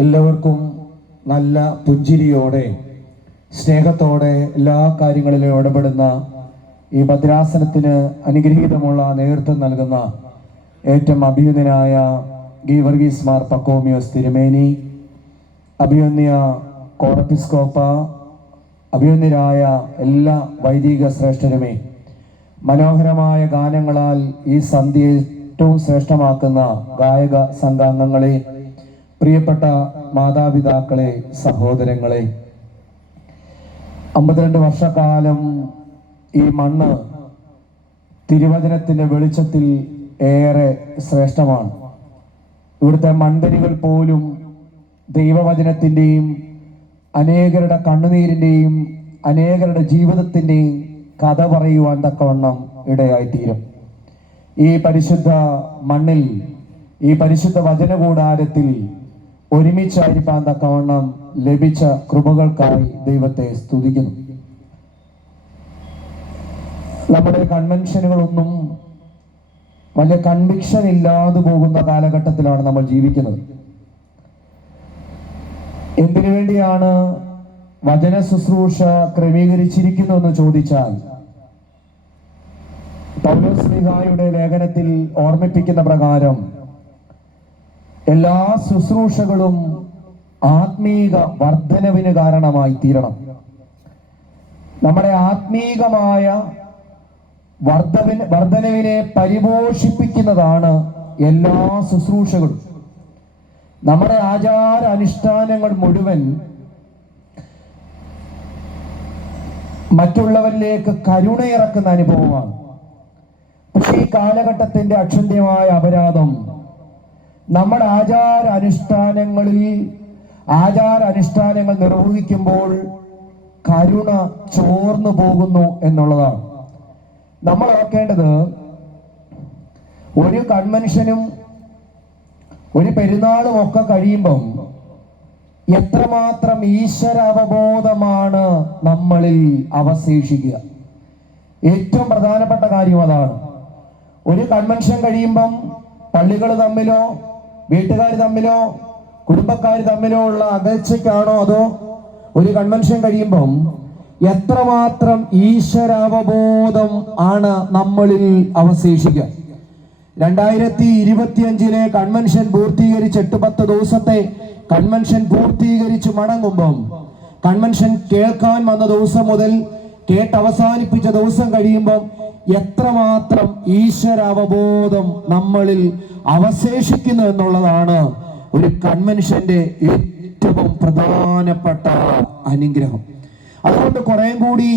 എല്ലാവർക്കും നല്ല പുഞ്ചിരിയോടെ സ്നേഹത്തോടെ എല്ലാ കാര്യങ്ങളിലും ഇടപെടുന്ന ഈ ഭദ്രാസനത്തിന് അനുഗ്രഹീതമുള്ള നേതൃത്വം നൽകുന്ന ഏറ്റവും അഭിയുന്നനായ ഗീവർഗീസ് മാർ പക്കോമിയോസ് തിരുമേനി, അഭിയുന്യ കോറപ്പിസ്കോപ്പ, അഭിയുന്നരായ എല്ലാ വൈദിക ശ്രേഷ്ഠരുമേ, മനോഹരമായ ഗാനങ്ങളാൽ ഈ സന്ധ്യ ഏറ്റവും ശ്രേഷ്ഠമാക്കുന്ന ഗായക സംഘാംഗങ്ങളെ, പ്രിയപ്പെട്ട മാതാപിതാക്കളെ, സഹോദരങ്ങളെ, 52 വർഷക്കാലം ഈ മണ്ണ് തിരുവചനത്തിൻ്റെ വെളിച്ചത്തിൽ ഏറെ ശ്രേഷ്ഠമാണ്. ഇവിടുത്തെ മൺതരികൾ പോലും ദൈവവചനത്തിൻ്റെയും അനേകരുടെ കണ്ണുനീരിൻ്റെയും അനേകരുടെ ജീവിതത്തിൻ്റെയും കഥ പറയുവാൻ തക്കവണ്ണം ഇടയായിത്തീരും. ഈ പരിശുദ്ധ മണ്ണിൽ, ഈ പരിശുദ്ധ വചനകൂടാരത്തിൽ ഒരുമിച്ചായിരിക്കാൻ തക്കവണ്ണം ലഭിച്ച കൃപകൾക്കായി ദൈവത്തെ സ്തുതിക്കുന്നു. നമ്മുടെ കൺവെൻഷനുകളൊന്നും വലിയ കൺവിക്ഷൻ ഇല്ലാതെ പോകുന്ന കാലഘട്ടത്തിലാണ് നമ്മൾ ജീവിക്കുന്നത്. എന്തിനു വേണ്ടിയാണ് വചന ശുശ്രൂഷ ക്രമീകരിച്ചിരിക്കുന്നതെന്ന് ചോദിച്ചാൽ, പൗലോസ് ശ്ലീഹായുടെ ലേഖനത്തിൽ ഓർമ്മിപ്പിക്കുന്ന പ്രകാരം എല്ലാ ശുശ്രൂഷകളും ആത്മീക വർധനവിന് കാരണമായി തീരണം. നമ്മുടെ ആത്മീകമായ വർധനവിനെ പരിപോഷിപ്പിക്കുന്നതാണ് എല്ലാ ശുശ്രൂഷകളും. നമ്മുടെ ആചാര അനുഷ്ഠാനങ്ങൾ മുഴുവൻ മറ്റുള്ളവരിലേക്ക് കരുണയിറക്കുന്ന അനുഭവമാണ്. പക്ഷേ ഈ കാലഘട്ടത്തിന്റെ അക്ഷന്ത്യമായ അപരാധം നമ്മുടെ ആചാര അനുഷ്ഠാനങ്ങൾ നിർവഹിക്കുമ്പോൾ കരുണ ചോർന്നു പോകുന്നു എന്നുള്ളതാണ്. നമ്മൾ ഓർക്കേണ്ടത്, ഒരു കൺവെൻഷനും ഒരു പെരുന്നാളും ഒക്കെ കഴിയുമ്പം എത്രമാത്രം ഈശ്വരാവബോധമാണ് നമ്മളിൽ അവശേഷിക്കുക. ഏറ്റവും പ്രധാനപ്പെട്ട കാര്യം അതാണ്. ഒരു കൺവെൻഷൻ കഴിയുമ്പം പള്ളികൾ തമ്മിലോ വീട്ടുകാർ തമ്മിലോ കുടുംബക്കാർ തമ്മിലോ ഉള്ള അകൽച്ചയ്ക്കാണോ, അതോ ഒരു കൺവെൻഷൻ കഴിയുമ്പം എത്രമാത്രം ഈശ്വരാവബോധം ആണ് നമ്മളിൽ അവശേഷിക്കുക? 2025 കൺവെൻഷൻ പൂർത്തീകരിച്ച് 8-10 ദിവസത്തെ കൺവെൻഷൻ പൂർത്തീകരിച്ച് മടങ്ങുമ്പം, കൺവെൻഷൻ കേൾക്കാൻ വന്ന ദിവസം മുതൽ കേട്ടവസാനിപ്പിച്ച ദിവസം കഴിയുമ്പം എത്രമാത്രം ഈശ്വരാവബോധം നമ്മളിൽ അവശേഷിക്കുന്നു എന്നുള്ളതാണ് ഒരു കൺവെൻഷന്റെ ഏറ്റവും പ്രധാനപ്പെട്ട അനുഗ്രഹം. അതുകൊണ്ട് കുറെ കൂടി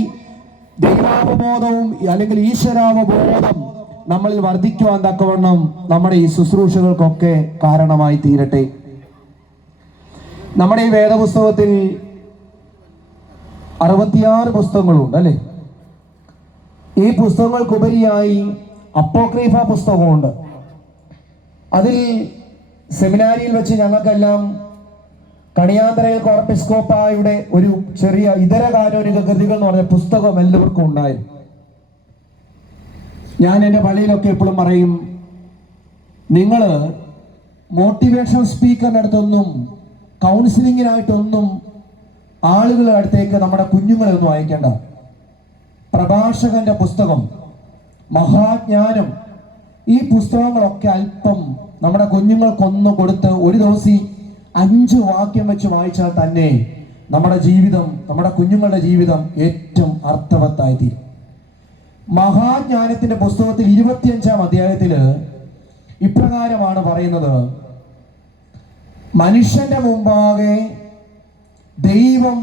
ദൈവാവബോധവും അല്ലെങ്കിൽ ഈശ്വരാവബോധം നമ്മളിൽ വർദ്ധിക്കുവാൻ തക്കവണ്ണം നമ്മുടെ ഈ ശുശ്രൂഷകൾക്കൊക്കെ കാരണമായി തീരട്ടെ. നമ്മുടെ ഈ വേദപുസ്തകത്തിൽ 66 പുസ്തകങ്ങളുണ്ട്, അല്ലെ? ഈ പുസ്തകങ്ങൾക്കുപരിയായി അപ്പോക്രീഫ പുസ്തകമുണ്ട്. അതിൽ സെമിനാരിയിൽ വെച്ച് ഞങ്ങൾക്കെല്ലാം കണിയാന്തരയിൽ കോർപ്പിസ്കോപ്പായുടെ ഒരു ചെറിയ ഇതര കാനോനിക കൃതികൾ എന്ന് പറഞ്ഞ പുസ്തകം എല്ലാവർക്കും ഉണ്ടായിരുന്നു. ഞാൻ എൻ്റെ പള്ളിയിലൊക്കെ എപ്പോഴും പറയും, നിങ്ങൾ മോട്ടിവേഷൻ സ്പീക്കറിൻ്റെ അടുത്തൊന്നും കൗൺസിലിങ്ങിനായിട്ടൊന്നും ആളുകളുടെ അടുത്തേക്ക് നമ്മുടെ കുഞ്ഞുങ്ങളെ ഒന്നും അയക്കേണ്ട. പ്രഭാഷകന്റെ പുസ്തകം, മഹാജ്ഞാനം, ഈ പുസ്തകങ്ങളൊക്കെ അല്പം നമ്മുടെ കുഞ്ഞുങ്ങൾക്കൊന്ന് കൊടുത്ത് ഒരു ദിവസം 5 വാക്യം വെച്ച് വായിച്ചാൽ തന്നെ നമ്മുടെ ജീവിതം, നമ്മുടെ കുഞ്ഞുങ്ങളുടെ ജീവിതം ഏറ്റവും അർത്ഥവത്തായി തീരും. മഹാജ്ഞാനത്തിന്റെ പുസ്തകത്തിൽ 25-ാം അധ്യായത്തില് ഇപ്രകാരമാണ് പറയുന്നത്: മനുഷ്യന്റെ മുമ്പാകെ ദൈവം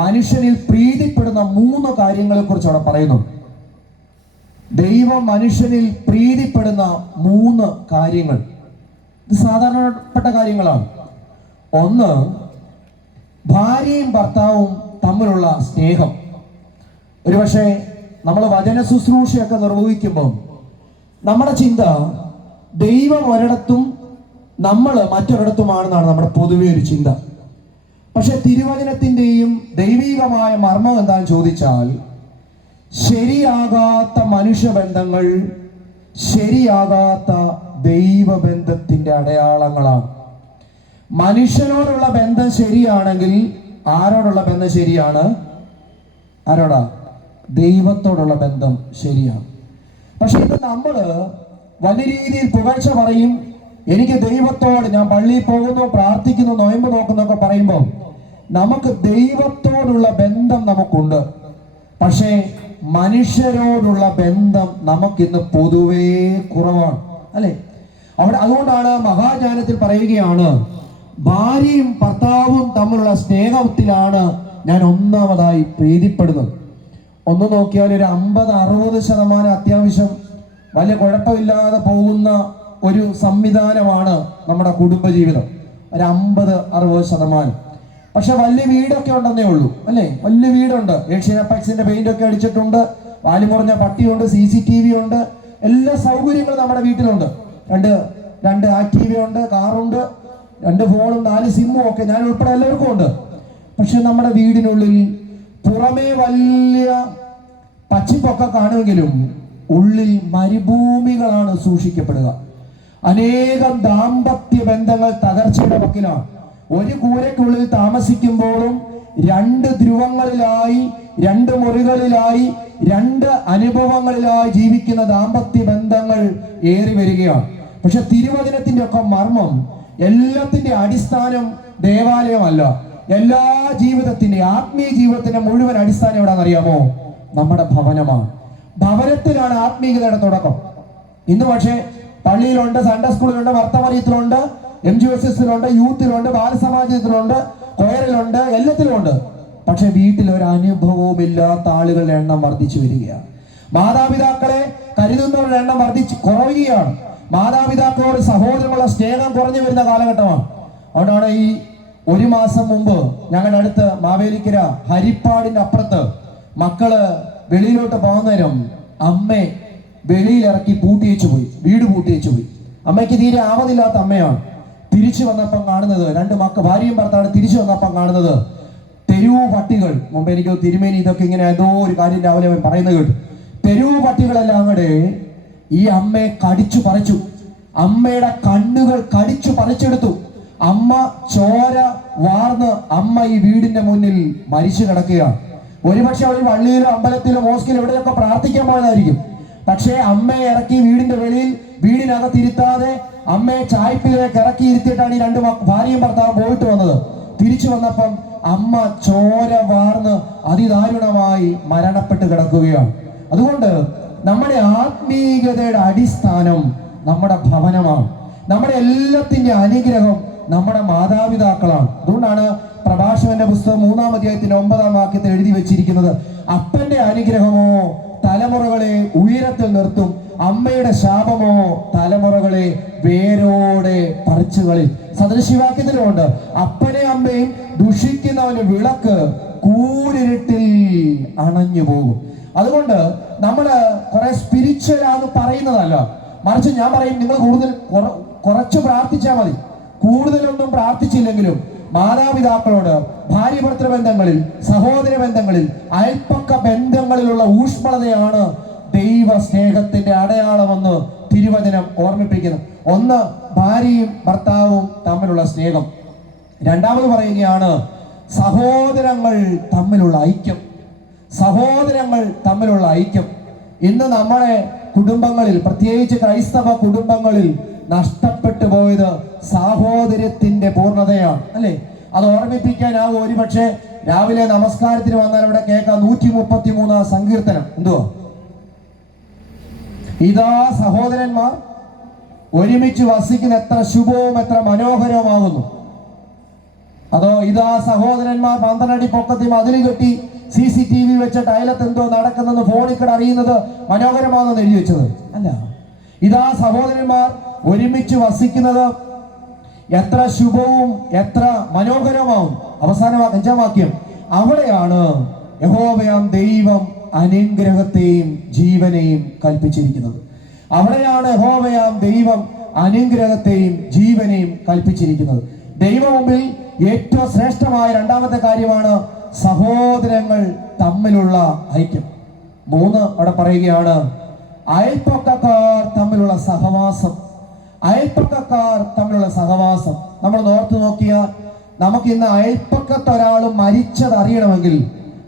മനുഷ്യനിൽ പ്രീതിപ്പെടുന്ന 3 കാര്യങ്ങളെ കുറിച്ച് അവിടെ പറയുന്നു. ദൈവം മനുഷ്യനിൽ പ്രീതിപ്പെടുന്ന 3 കാര്യങ്ങൾ. ഇത് സാധാരണപ്പെട്ട കാര്യങ്ങളാണ്. ഒന്ന്, ഭാര്യയും ഭർത്താവും തമ്മിലുള്ള സ്നേഹം. ഒരുപക്ഷെ നമ്മൾ വചന ശുശ്രൂഷയൊക്കെ നിർവഹിക്കുമ്പോൾ നമ്മുടെ ചിന്ത ദൈവം ഒരിടത്തും നമ്മൾ മറ്റൊരിടത്തുമാണെന്നാണ് നമ്മുടെ പൊതുവെ ഒരു ചിന്ത. പക്ഷെ തിരുവചനത്തിൻ്റെയും ദൈവികമായ മർമ്മം എന്താണെന്ന് ചോദിച്ചാൽ, ശരിയാകാത്ത മനുഷ്യബന്ധങ്ങൾ ശരിയാകാത്ത ദൈവബന്ധത്തിന്റെ അടയാളങ്ങളാണ്. മനുഷ്യനോടുള്ള ബന്ധം ശരിയാണെങ്കിൽ ആരോടുള്ള ബന്ധം ശരിയാണ്? ആരോടാ? ദൈവത്തോടുള്ള ബന്ധം ശരിയാണ്. പക്ഷെ ഇത് നമ്മള് വലിയ രീതിയിൽ പുകഴ്ച പറയും. എനിക്ക് ദൈവത്തോട്, ഞാൻ പള്ളിയിൽ പോകുന്നു, പ്രാർത്ഥിക്കുന്നു, നൊയമ്പ് നോക്കുന്നൊക്കെ പറയുമ്പോൾ നമുക്ക് ദൈവത്തോടുള്ള ബന്ധം നമുക്കുണ്ട്. പക്ഷേ മനുഷ്യരോടുള്ള ബന്ധം നമുക്കിന്ന് പൊതുവേ കുറവാണ്, അല്ലെ? അതുകൊണ്ടാണ് മഹാജ്ഞാനത്തിൽ പറയുകയാണ്, ഭാര്യയും ഭർത്താവും തമ്മിലുള്ള സ്നേഹത്തിലാണ് ഞാൻ ഒന്നാമതായി പ്രീതിപ്പെടുന്നത്. ഒന്ന് നോക്കിയാൽ ഒരു 50-60% അത്യാവശ്യം വലിയ കുഴപ്പമില്ലാതെ പോകുന്ന ഒരു സംവിധാനമാണ് നമ്മുടെ കുടുംബജീവിതം, ഒരു 50-60%. പക്ഷെ വലിയ വീടൊക്കെ ഉണ്ടെന്നേ ഉള്ളൂ, അല്ലേ? വലിയ വീടുണ്ട്, ഏഷ്യൻ അപ്പാക്സിന്റെ പെയിന്റ് ഒക്കെ അടിച്ചിട്ടുണ്ട്, വാലിമുറിഞ്ഞ പട്ടിയുണ്ട്, CCTV ഉണ്ട്, എല്ലാ സൗകര്യങ്ങളും നമ്മുടെ വീട്ടിലുണ്ട്. രണ്ട് ആക്റ്റീവ ഉണ്ട്, കാറുണ്ട്, 2 ഫോണും 4 സിമ്മും ഒക്കെ ഞാൻ ഉൾപ്പെടെ എല്ലാവർക്കും ഉണ്ട്. പക്ഷെ നമ്മുടെ വീടിനുള്ളിൽ പുറമേ വലിയ പച്ചിപ്പൊക്കെ കാണുമെങ്കിലും ഉള്ളിൽ മരുഭൂമികളാണ് സൂക്ഷിക്കപ്പെടുക. അനേകം ദാമ്പത്യ ബന്ധങ്ങൾ തകർച്ചയുടെ വക്കിലാണ്. ഒരു കൂരയ്ക്കുള്ളിൽ താമസിക്കുമ്പോഴും 2 ധ്രുവങ്ങളിലായി, 2 മുറികളിലായി, 2 അനുഭവങ്ങളിലായി ജീവിക്കുന്ന ദാമ്പത്യ ബന്ധങ്ങൾ ഏറി വരികയാണ്. പക്ഷെ തിരുവചനത്തിന്റെ ഒക്കെ മർമ്മം, എല്ലാത്തിന്റെ അടിസ്ഥാനം ദേവാലയമല്ല. എല്ലാ ജീവിതത്തിന്റെ, ആത്മീയ ജീവിതത്തിന്റെ മുഴുവൻ അടിസ്ഥാനം എവിടാന്നറിയാമോ? നമ്മുടെ ഭവനമാണ്. ഭവനത്തിലാണ് ആത്മീയതയുടെ തുടക്കം. ഇന്ന് പക്ഷേ പള്ളിയിലുണ്ട്, സൺഡേ സ്കൂളിലുണ്ട്, വർത്തമാനത്തിലുണ്ട്, MGSSലുണ്ട്, യൂത്തിലുണ്ട്, ബാലസമാജത്തിലുണ്ട്, കൊയറിലുണ്ട്, എല്ലാത്തിലുമുണ്ട്. പക്ഷെ വീട്ടിൽ ഒരു അനുഭവവും ഇല്ലാത്ത ആളുകളുടെ എണ്ണം വർദ്ധിച്ചു വരികയാണ്. മാതാപിതാക്കളെ കരുതുന്നവരുടെ എണ്ണം കുറയുകയാണ്. മാതാപിതാക്കളോട് സഹോദരമുള്ള സ്നേഹം കുറഞ്ഞു വരുന്ന കാലഘട്ടമാണ്. അതുകൊണ്ടാണ് ഈ 1 മാസം മുമ്പ് ഞങ്ങളുടെ അടുത്ത് മാവേലിക്കര ഹരിപ്പാടിന്റെ അപ്പുറത്ത് മക്കള് വെളിയിലോട്ട് പോകുന്നേരം അമ്മയെ വെളിയിലിറക്കി പൂട്ടിയേച്ചു പോയി, വീട് പൂട്ടിയേച്ചു പോയി. അമ്മയ്ക്ക് തീരെ ആവതില്ലാത്ത അമ്മയാണ്. തിരിച്ചു വന്നപ്പം കാണുന്നത്, 2 ഭാര്യയും ഭർത്താവും തിരിച്ചു വന്നപ്പം കാണുന്നത് തെരുവു പട്ടികൾ. മുമ്പ് എനിക്ക് തിരുമേനി ഇതൊക്കെ ഇങ്ങനെ ഏതോ ഒരു കാര്യം രാവിലെ പറയുന്നത് കേട്ടു. തെരുവു പട്ടികളെല്ലാം കൂടെ ഈ അമ്മയെ കടിച്ചു പറിച്ചു. അമ്മയുടെ കണ്ണുകൾ കടിച്ചു പറിച്ചെടുത്തു. അമ്മ ചോര വാർന്ന് അമ്മ ഈ വീടിന്റെ മുന്നിൽ മരിച്ചു കിടക്കുകയാണ്. ഒരുപക്ഷെ അവർ പള്ളിയിലോ അമ്പലത്തിലോ മോസ്കിലോ എവിടെയൊക്കെ പ്രാർത്ഥിക്കാൻ പോയതായിരിക്കും. പക്ഷേ അമ്മയെ ഇറക്കി വീടിന്റെ വെളിയിൽ, വീടിനകത്തിരുത്താതെ അമ്മയെ ചായ്പിലേക്ക് ഇറക്കി ഇരുത്തിയിട്ടാണ് ഈ 2 ഭാര്യയും ഭർത്താവും പോയിട്ട് വന്നത്. തിരിച്ചു വന്നപ്പം അമ്മ ചോര വാർന്ന് അതിദാരുണമായി മരണപ്പെട്ട് കിടക്കുകയാണ്. അതുകൊണ്ട് നമ്മുടെ ആത്മീയതയുടെ അടിസ്ഥാനം നമ്മുടെ ഭവനമാണ്. നമ്മുടെ എല്ലാത്തിന്റെ അനുഗ്രഹം നമ്മുടെ മാതാപിതാക്കളാണ്. അതുകൊണ്ടാണ് പ്രഭാഷകന്റെ പുസ്തകം 3-ാം അധ്യായത്തിന്റെ 9-ാം വാക്യത്തിൽ എഴുതി വെച്ചിരിക്കുന്നത്, അപ്പന്റെ അനുഗ്രഹമോ തലമുറകളെ ഉയരത്തിൽ നിർത്തും, അമ്മയുടെ ശാപമോ തലമുറകളെ വേരോടെ പറിച്ചുകളിൽ. സദൃശവാക്യത്തിലുണ്ട്, അപ്പനെ അമ്മയും ദുഷിക്കുന്നവന് വിളക്ക് കൂരിരുട്ടിൽ അണഞ്ഞു പോകും. അതുകൊണ്ട് നമ്മള് കുറെ സ്പിരിച്വലാന്ന് പറയുന്നതല്ല, മറിച്ച് ഞാൻ പറയും, നിങ്ങൾ കുറച്ച് പ്രാർത്ഥിച്ചാൽ മതി. കൂടുതലൊന്നും പ്രാർത്ഥിച്ചില്ലെങ്കിലും മാതാപിതാക്കളോട്, ഭാര്യ ഭർത്തൃ ബന്ധങ്ങളിൽ, സഹോദര ബന്ധങ്ങളിൽ, അയൽപ്പക്ക ബന്ധങ്ങളിലുള്ള ഊഷ്മളതയാണ് ദൈവ സ്നേഹത്തിന്റെ അടയാളമെന്ന് തിരുവചനം ഓർമ്മിപ്പിക്കുന്നു. ഒന്ന്, ഭാര്യയും ഭർത്താവും തമ്മിലുള്ള സ്നേഹം. രണ്ടാമത് പറയുകയാണ് സഹോദരങ്ങൾ തമ്മിലുള്ള ഐക്യം. സഹോദരങ്ങൾ തമ്മിലുള്ള ഐക്യം. ഇന്ന് നമ്മുടെ കുടുംബങ്ങളിൽ, പ്രത്യേകിച്ച് ക്രൈസ്തവ കുടുംബങ്ങളിൽ നഷ്ടപ്പെട്ടു പോയത് സാഹോദര്യത്തിന്റെ പൂർണ്ണതയാണ്, അല്ലെ? അത് ഓർമ്മിപ്പിക്കാനാവും. ഒരുപക്ഷെ രാവിലെ നമസ്കാരത്തിന് വന്നാൽ ഇവിടെ കേൾക്കാം 133 സങ്കീർത്തനം. എന്തുവാ? ഇതാ സഹോദരന്മാർ ഒരുമിച്ച് വസിക്കുന്ന എത്ര ശുഭവും എത്ര മനോഹരവുമാകുന്നു. അതോ ഇതാ സഹോദരന്മാർ 12 അടി പൊക്കത്തിൽ മതിൽ കെട്ടി CCTV വെച്ചിട്ട് അയലത്ത് എന്തോ നടക്കുന്നെന്ന് ഫോണിൽ കൂടെ അറിയുന്നത് മനോഹരമാണെന്ന് എഴുതി വെച്ചത് അല്ല. ഇതാ സഹോദരന്മാർ ഒരുമിച്ച് വസിക്കുന്നത് എത്ര ശുഭവും എത്ര മനോഹരമാവും. അവസാന 5-ാം വാക്യം, അവിടെയാണ് യഹോവയാം ദൈവം അനുഗ്രഹത്തെയും ജീവനെയും കൽപ്പിച്ചിരിക്കുന്നത്. അവിടെയാണ് യഹോവയാം ദൈവം അനുഗ്രഹത്തെയും ജീവനെയും കൽപ്പിച്ചിരിക്കുന്നത്. ദൈവ മുമ്പിൽ ഏറ്റവും ശ്രേഷ്ഠമായ 2-ാമത്തെ കാര്യമാണ് സഹോദരങ്ങൾ തമ്മിലുള്ള ഐക്യം. 3 അവിടെ പറയുകയാണ് അയൽപ്പക്കക്കാർ തമ്മിലുള്ള സഹവാസം. അയൽപ്പക്കക്കാർ തമ്മിലുള്ള സഹവാസം. നമ്മൾ ഓർത്ത് നോക്കിയാൽ നമുക്ക് ഇന്ന് അയൽപ്പക്കത്ത് ഒരാൾ മരിച്ചത് അറിയണമെങ്കിൽ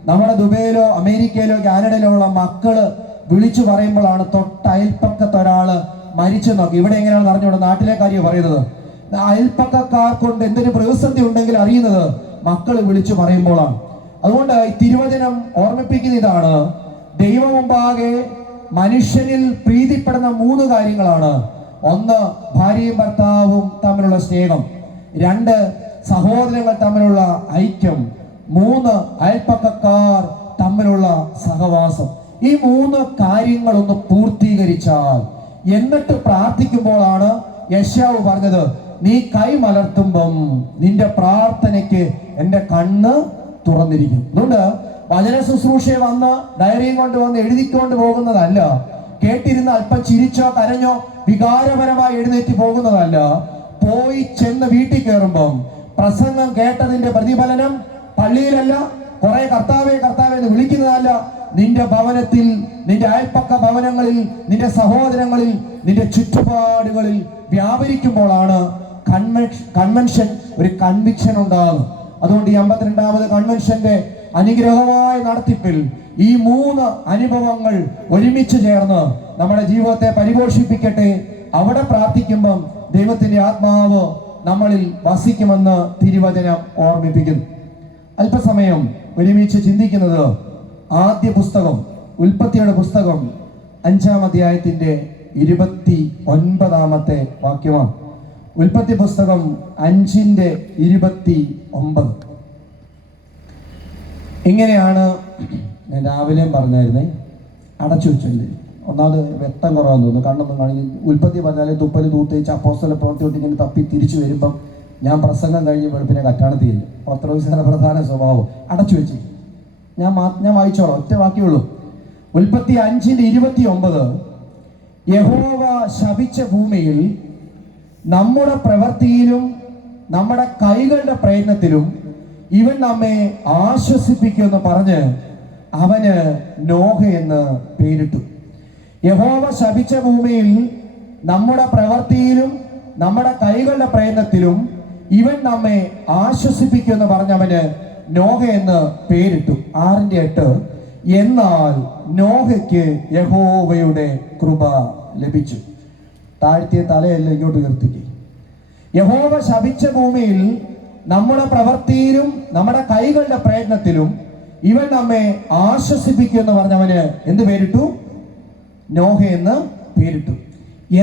നമ്മുടെ ദുബൈയിലോ അമേരിക്കയിലോ കാനഡയിലോ ഉള്ള മക്കള് വിളിച്ചു പറയുമ്പോഴാണ് തൊട്ടയൽപ്പക്കത്ത് ഒരാള് മരിച്ചു നോക്കി. ഇവിടെ എങ്ങനെയാണെന്ന് അറിഞ്ഞൂടെ, നാട്ടിലെ കാര്യം പറയുന്നത്. അയൽപ്പക്കക്കാർക്കൊണ്ട് എന്തൊരു പ്രതിസന്ധി ഉണ്ടെങ്കിൽ അറിയുന്നത് മക്കള് വിളിച്ചു പറയുമ്പോഴാണ്. അതുകൊണ്ട് ഈ തിരുവചനം ഓർമ്മിപ്പിക്കുന്ന ഇതാണ്, ദൈവം മുമ്പാകെ മനുഷ്യനിൽ പ്രീതിപ്പെടുന്ന 3 കാര്യങ്ങളാണ്. 1, ഭാര്യയും ഭർത്താവും തമ്മിലുള്ള സ്നേഹം. 2, സഹോദരങ്ങൾ തമ്മിലുള്ള ഐക്യം. 3, അയൽപ്പക്കക്കാർ തമ്മിലുള്ള സഹവാസം. ഈ 3 കാര്യങ്ങളൊന്ന് പൂർത്തീകരിച്ചാൽ എന്നിട്ട് പ്രാർത്ഥിക്കുമ്പോഴാണ് യെശയ്യാവ് പറഞ്ഞത്, നീ കൈ മലർത്തുമ്പം നിന്റെ പ്രാർത്ഥനയ്ക്ക് എന്റെ കണ്ണ് തുറന്നിരിക്കും. അതുകൊണ്ട് വചന ശുശ്രൂഷയെ വന്ന് ഡയറിയും കൊണ്ട് വന്ന് എഴുതിക്കൊണ്ട് പോകുന്നതല്ല, കേട്ടിരുന്ന് അല്പം ചിരിച്ചോ കരഞ്ഞോ വികാരപരമായി എഴുന്നേറ്റ് പോകുന്നതല്ല. പോയി ചെന്ന് വീട്ടിൽ കയറുമ്പം പ്രസംഗം കേട്ടതിന്റെ പ്രതിഫലനം പള്ളിയിലല്ല, കുറെ കർത്താവെ കർത്താവെ എന്ന് വിളിക്കുന്നതല്ല, നിന്റെ ഭവനത്തിൽ, നിന്റെ അയൽപ്പക്ക ഭവനങ്ങളിൽ, നിന്റെ സഹോദരങ്ങളിൽ, നിന്റെ ചുറ്റുപാടുകളിൽ വ്യാപരിക്കുമ്പോഴാണ് കൺവെൻഷൻ ഒരു കൺവിക്ഷൻ ഉണ്ടാകും. അതുകൊണ്ട് ഈ 52ാമത് കൺവെൻഷന്റെ അനുഗ്രഹമായ നടത്തിപ്പിൽ ഈ 3 അനുഭവങ്ങൾ ഒരുമിച്ച് ചേർന്ന് നമ്മുടെ ജീവിതത്തെ പരിപോഷിപ്പിക്കട്ടെ. അവിടെ പ്രാർത്ഥിക്കുമ്പം ദൈവത്തിന്റെ ആത്മാവ് നമ്മളിൽ വസിക്കുമെന്ന് തിരുവചനം ഓർമ്മിപ്പിക്കുന്നു. അല്പസമയം ഒരുമിച്ച് ചിന്തിക്കുന്നത് ആദ്യ പുസ്തകം, ഉൽപ്പത്തിയുടെ പുസ്തകം 5-ാം അധ്യായത്തിന്റെ 29-ാമത്തെ വാക്യമാണ്. ഉൽപ്പത്തി പുസ്തകം 5:29. ഇങ്ങനെയാണ്. ഞാൻ രാവിലെയും പറഞ്ഞായിരുന്നേ, അടച്ചു വെച്ചല്ലേ, ഒന്നാമത് വ്യക്തം കുറവാന്ന് തോന്നുന്നു, കണ്ണൊന്നും കാണി. ഉൽപ്പത്തി പറഞ്ഞാൽ തുപ്പല് തൂത്തേച്ച് അപ്പോസ്തല പ്രവൃത്തി ഇങ്ങനെ തപ്പി തിരിച്ചു വരുമ്പം ഞാൻ പ്രസംഗം കഴിഞ്ഞ് വെളുപ്പിനെ കറ്റാണത്തിയില്ല. ഓർത്തഡോക്സിന്റെ പ്രധാന സ്വഭാവം അടച്ചു വെച്ച്. ഞാൻ വായിച്ചോളാം, ഒറ്റ വാക്യമുള്ളൂ. ഉൽപ്പത്തി 5:29. യഹോവ ശപിച്ച ഭൂമിയിൽ നമ്മുടെ പ്രവൃത്തിയിലും നമ്മുടെ കൈകളുടെ പ്രയത്നത്തിലും ഇവൻ നമ്മെ ആശ്വസിപ്പിക്കുമെന്ന് പറഞ്ഞ് അവന് നോഹ എന്ന് പേരിട്ടു. യഹോവ ശപിച്ച ഭൂമിയിൽ നമ്മുടെ പ്രവൃത്തിയിലും നമ്മുടെ കൈകളുടെ പ്രയത്നത്തിലും ഇവൻ നമ്മെ ആശ്വസിപ്പിക്കുമെന്ന് പറഞ്ഞവന് നോഹ എന്ന് പേരിട്ടു. 6:8. എന്നാൽ നോഹയ്ക്ക് യഹോവയുടെ കൃപ ലഭിച്ചു. താഴ്ത്തിയ തലയല്ല ഇങ്ങോട്ട് ഉയർത്തിക്ക്. യഹോവ ശപിച്ച ഭൂമിയിൽ നമ്മുടെ പ്രവൃത്തിയിലും നമ്മുടെ കൈകളുടെ പ്രയത്നത്തിലും ഇവൻ നമ്മെ ആശ്വസിപ്പിക്കുമെന്ന് പറഞ്ഞവന് എന്ത് പേരിട്ടു? നോഹ എന്ന് പേരിട്ടു.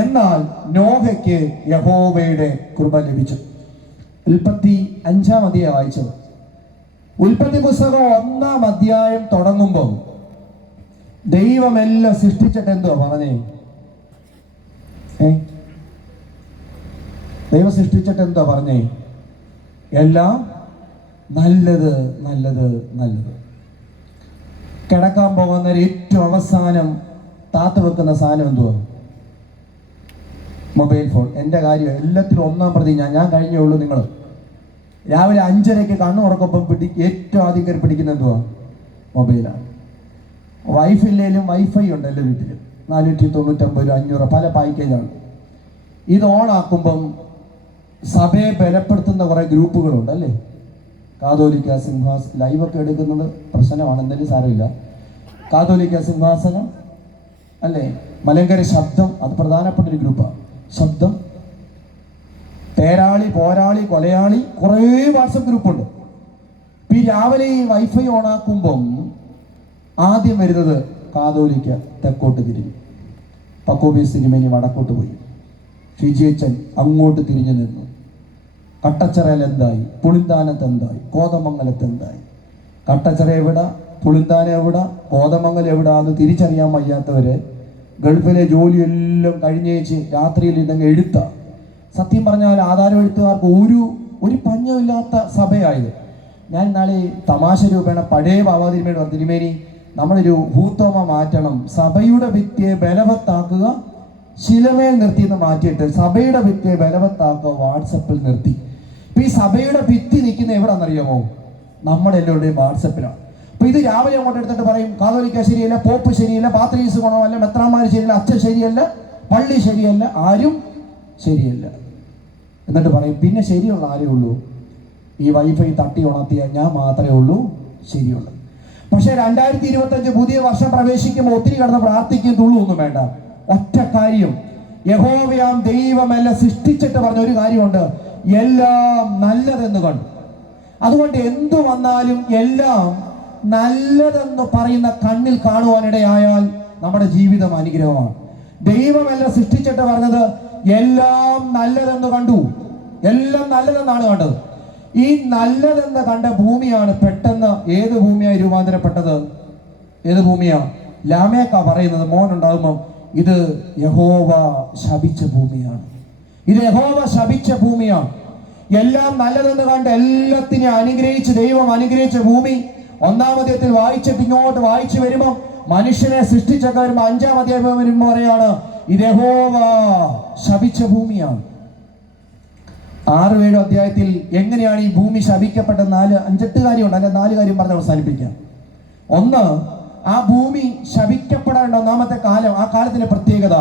എന്നാൽ നോഹയ്ക്ക് യഹോവയുടെ കൃപ ലഭിച്ചു. ഉൽപ്പത്തി 5-ാം അധ്യായം വായിച്ചത്. ഉൽപ്പത്തി പുസ്തകം 1-ാം അധ്യായം തുടങ്ങുമ്പോൾ ദൈവമെല്ലാം സൃഷ്ടിച്ചിട്ട് എന്തുവാ പറഞ്ഞേ? ദൈവം സൃഷ്ടിച്ചിട്ട് എന്താ പറഞ്ഞേ? എല്ലാം നല്ലത് നല്ലത് നല്ലത്. കിടക്കാൻ പോകുന്ന ഏറ്റവും അവസാനം താത്ത് വെക്കുന്ന സാധനം എന്തുവാ? Mobile phone. എൻ്റെ കാര്യം എല്ലാത്തിലും 1-ാം പ്രതി ഞാൻ കഴിഞ്ഞേ ഉള്ളൂ. നിങ്ങൾ രാവിലെ 5:30 കണ്ണു ഉറക്കപ്പം ഏറ്റവും ആദ്യം കയറി പിടിക്കുന്ന എന്തുവാ? മൊബൈലാണ്. വൈഫില്ലേലും വൈഫൈ ഉണ്ട് എല്ലാ വീട്ടിലും. 499, 500 പല പാക്കേജാണ്. ഇത് ഓണാക്കുമ്പം സഭയെ ബലപ്പെടുത്തുന്ന കുറേ ഗ്രൂപ്പുകളുണ്ട് അല്ലേ? കാതോലിക്ക സിംഹാസനം ലൈവൊക്കെ എടുക്കുന്നത് പ്രശ്നമാണ്, എന്തായാലും സാരമില്ല. കാതോലിക്ക സിംഹാസനം അല്ലേ, മലങ്കര ശബ്ദം, അത് പ്രധാനപ്പെട്ട ഒരു ഗ്രൂപ്പാണ്. ശബ്ദം, പേരാളി, പോരാളി, കൊലയാളി, കുറേ വാട്സപ്പ് ഗ്രൂപ്പുണ്ട്. ഈ രാവിലെ ഈ വൈഫൈ ഓണാക്കുമ്പം ആദ്യം വരുന്നത് കാതോലിക്ക തെക്കോട്ട് തിരിഞ്ഞു, പക്കോബി സിനിമേനി വടക്കോട്ട് പോയി, ഫിജിയച്ചൻ അങ്ങോട്ട് തിരിഞ്ഞു നിന്നു. കട്ടച്ചിറയിൽ എന്തായി? പുളിന്താനത്ത് എന്തായി? കോതമംഗലത്ത് എന്തായി? കട്ടച്ചിറ എവിടെ, പുളിന്താനം എവിടെ, കോതമംഗലം എവിടെ എന്ന് തിരിച്ചറിയാൻ വയ്യാത്തവര് ഗൾഫിലെ ജോലിയെല്ലാം കഴിഞ്ഞേച്ച് രാത്രിയിൽ ഇതങ്ങ് എഴുത്ത. സത്യം പറഞ്ഞാൽ ആധാരം എഴുത്തുകാർക്ക് ഒരു പഞ്ഞമില്ലാത്ത സഭയായത്. ഞാൻ നാളെ തമാശ രൂപേണ പഴയ ബാബാതിരുമേട് പറഞ്ഞു, തിരുമേനി നമ്മളൊരു ഭൂത്തോമ മാറ്റണം, സഭയുടെ ഭിത്തിയെ ബലവത്താക്കുക, ശിലമേൽ നിർത്തിയെന്ന് മാറ്റിയിട്ട് സഭയുടെ ഭിത്തിയെ ബലവത്താക്കുക വാട്സപ്പിൽ നിർത്തി. ഇപ്പൊ ഈ സഭയുടെ ഭിത്തി നിൽക്കുന്ന എവിടെന്നറിയാമോ? നമ്മുടെ എല്ലാവരുടെയും വാട്സപ്പിലാണ്. അപ്പൊ ഇത് രാവിലെ അങ്ങോട്ട് എടുത്തിട്ട് പറയും കാതോലിക്ക ശരിയല്ല, പോപ്പ് ശരിയല്ല, പാത്രീസ് ഗുണമല്ല, മെത്രാന്മാർ ശരിയല്ല, അച്ഛൻ ശരിയല്ല, പള്ളി ശരിയല്ല, ആരും ശരിയല്ല. എന്നിട്ട് പറയും പിന്നെ ശരിയുള്ള ആരേ ഉള്ളൂ, ഈ വൈഫൈ തട്ടി ഉണർത്തിയ ഞാൻ മാത്രമേ ഉള്ളൂ ശരിയുള്ളത്. പക്ഷെ 2025 പുതിയ വർഷം പ്രവേശിക്കുമ്പോൾ ഒത്തിരി കിടന്ന് പ്രാർത്ഥിക്കും തുള്ളൊന്നും വേണ്ട. ഒറ്റ കാര്യം, യഹോവയാം ദൈവമെല്ലാം സൃഷ്ടിച്ചിട്ട് പറഞ്ഞ ഒരു കാര്യമുണ്ട്, എല്ലാം നല്ലതെന്ന് കണ്ടു. അതുകൊണ്ട് എന്തു വന്നാലും എല്ലാം നല്ലതെന്ന് പറയുന്ന കണ്ണിൽ കാണുവാനിടയായാൽ നമ്മുടെ ജീവിതം അനുഗ്രഹമാണ്. ദൈവമെല്ലാം സൃഷ്ടിച്ചിട്ട് പറഞ്ഞത് എല്ലാം നല്ലതെന്ന് കണ്ടു, എല്ലാം നല്ലതെന്നാണ് കണ്ടത്. ഈ നല്ലതെന്ന് കണ്ട ഭൂമിയാണ് പെട്ടെന്ന് ഏത് ഭൂമിയായി രൂപാന്തരപ്പെട്ടത്? ഏത് ഭൂമിയാ? ലാമേക്ക പറയുന്നത് മോനുണ്ടാകുമ്പം ഇത് യഹോവ ശപിച്ച ഭൂമിയാണ്, ഇത് യഹോവ ശപിച്ച ഭൂമിയാണ്. എല്ലാം നല്ലതെന്ന് കണ്ട് എല്ലാത്തിനെ അനുഗ്രഹിച്ച് ദൈവം അനുഗ്രഹിച്ച ഭൂമി. 1-ാം അധ്യായത്തിൽ വായിച്ചിട്ട് ഇങ്ങോട്ട് വായിച്ചു വരുമ്പോ മനുഷ്യനെ സൃഷ്ടിച്ചൊക്കെ വരുമ്പോ 5-ാം അധ്യായം വരുമ്പോ പറയാണ് ഇത് യഹോവ ശപിച്ച ഭൂമിയാണ്. 6-7 അധ്യായത്തിൽ എങ്ങനെയാണ് ഈ ഭൂമി ശപിക്കപ്പെട്ട 5-8 കാര്യമുണ്ട്. അതിന്റെ 4 കാര്യം പറഞ്ഞ് അവസാനിപ്പിക്കാം. ഒന്ന്, ആ ഭൂമി ശപിക്കപ്പെടേണ്ട ഒന്നാമത്തെ കാലം, ആ കാലത്തിന്റെ പ്രത്യേകത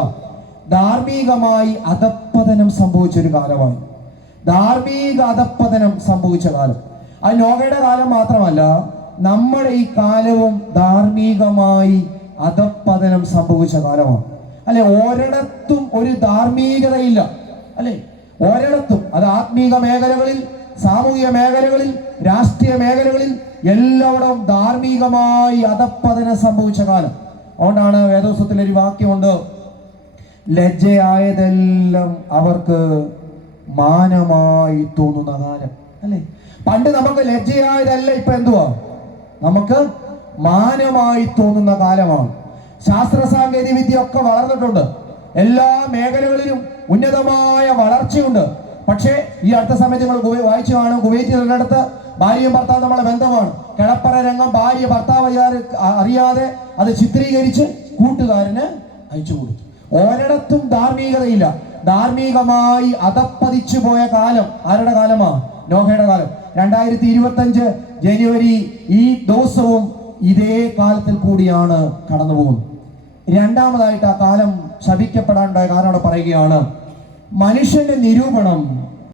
ധാർമ്മികമായി അധപ്പതനം സംഭവിച്ച ഒരു കാലമായി. ധാർമ്മിക അധപ്പതനം സംഭവിച്ച കാലം. അത് നോഹയുടെ കാലം മാത്രമല്ല, നമ്മുടെ ഈ കാലവും ധാർമ്മികമായി അധപ്പതനം സംഭവിച്ച കാലമാണ്. അല്ലെ, ഒരിടത്തും ഒരു ധാർമ്മികതയില്ല. അല്ലെ, ഒരിടത്തും. അത് ആത്മീക മേഖലകളിൽ, സാമൂഹിക മേഖലകളിൽ, രാഷ്ട്രീയ മേഖലകളിൽ എല്ലായിടവും ധാർമ്മികമായി അധപ്പതനം സംഭവിച്ച കാലം. അതുകൊണ്ടാണ് വേദോസ്തത്തിലൊരു വാക്യമുണ്ട്, ലജ്ജയായതെല്ലാം അവർക്ക് മാനമായി തോന്നുന്ന കാലം. അല്ലെ, പണ്ട് നമുക്ക് ലജ്ജയായതല്ല ഇപ്പൊ എന്തുവാ, നമുക്ക് മാനമായി തോന്നുന്ന കാലമാണ്. ശാസ്ത്ര സാങ്കേതിക വിദ്യ ഒക്കെ വളർന്നിട്ടുണ്ട്, എല്ലാ മേഖലകളിലും ഉന്നതമായ വളർച്ചയുണ്ട്. പക്ഷേ ഈ അടുത്ത സമയത്ത് നിങ്ങൾ വായിച്ചു കാണും, കുവൈറ്റിൽ ഉള്ളിടത്ത് ഭാര്യയും ഭർത്താവും നമ്മളെ ബന്ധമാണ്. കിടപ്പറ രംഗം ഭാര്യ ഭർത്താവ് അറിയാതെ അത് ചിത്രീകരിച്ച് കൂട്ടുകാരന് അയച്ചു കൊടുത്തു. ഒരിടത്തും ധാർമ്മികതയില്ല. ധാർമ്മികമായി അധപ്പതിച്ചു പോയ കാലം ആരുടെ കാലമാ? നോഹയുടെ കാലം. 2025 ജനുവരി ഈ ദിവസവും ഇതേ കാലത്തിൽ കൂടിയാണ് കടന്നു പോകുന്നത്. രണ്ടാമതായിട്ട് ആ കാലം ശപിക്കപ്പെടാനുണ്ടായ കാരണം അവിടെ പറയുകയാണ്, മനുഷ്യന്റെ നിരൂപണം